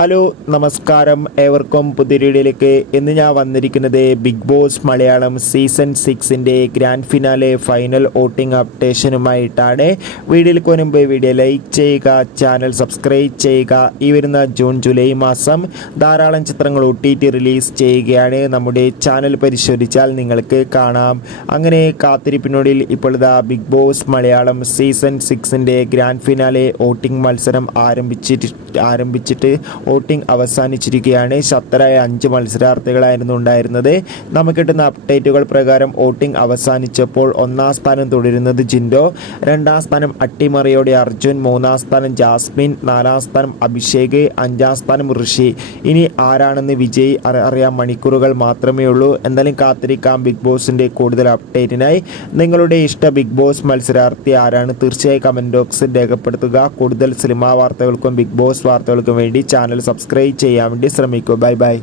Hello നമസ്കാരം, ഏവർക്കും പുതിയ വീഡിയോയിലേക്ക്. ഇന്ന് ഞാൻ വന്നിരിക്കുന്നത് ബിഗ് ബോസ് മലയാളം സീസൺ 6ൻ്റെ ഗ്രാൻഡ് ഫിനാലെ ഫൈനൽ വോട്ടിംഗ് അപ്ഡേഷനുമായിട്ടാണ്. വീഡിയോയിലേക്ക് മുൻപ് വീഡിയോ ലൈക്ക് ചെയ്യുക, ചാനൽ സബ്സ്ക്രൈബ് ചെയ്യുക. ഈ വരുന്ന ജൂൺ ജൂലൈ മാസം ധാരാളം ചിത്രങ്ങൾ OTT റിലീസ് ചെയ്യുകയാണ്. നമ്മുടെ ചാനൽ പരിശോധിച്ചാൽ നിങ്ങൾക്ക് കാണാം. അങ്ങനെ കാത്തിരിപ്പിനോടിൽ ഇപ്പോൾ ബിഗ് ബോസ് മലയാളം സീസൺ 6ൻ്റെ ഗ്രാൻഡ് ഫിനാലെ വോട്ടിംഗ് മത്സരം ആരംഭിച്ചിട്ട് വോട്ടിംഗ് അവസാനിച്ചിരിക്കുകയാണ്. ശക്തരായ 5 മത്സരാർത്ഥികളായിരുന്നു ഉണ്ടായിരുന്നത്. നമുക്ക് കിട്ടുന്ന അപ്ഡേറ്റുകൾ പ്രകാരം വോട്ടിംഗ് അവസാനിച്ചപ്പോൾ 1ാം സ്ഥാനം തുടരുന്നത് ജിൻഡോ, 2ാം സ്ഥാനം അട്ടിമറിയോടെ അർജുൻ, 3ാം സ്ഥാനം ജാസ്മിൻ, 4ാം സ്ഥാനം അഭിഷേക്, 5ാം സ്ഥാനം ഋഷി. ഇനി ആരാണെന്ന് വിജയ് അറിയാൻ മണിക്കൂറുകൾ മാത്രമേ ഉള്ളൂ. എന്തായാലും കാത്തിരിക്കാം ബിഗ് ബോസിൻ്റെ കൂടുതൽ അപ്ഡേറ്റിനായി. നിങ്ങളുടെ ഇഷ്ട ബിഗ് ബോസ് മത്സരാർത്ഥി ആരാണ്? തീർച്ചയായും കമൻറ്റ് ബോക്സിൽ രേഖപ്പെടുത്തുക. കൂടുതൽ സിനിമാ വാർത്തകൾക്കും ബിഗ് ബോസ് വാർത്തകൾക്കും വേണ്ടി ചാനൽ സബ്സ്ക്രൈബ് ചെയ്യാൻ വേണ്ടി ശ്രമിക്കൂ. Bye bye.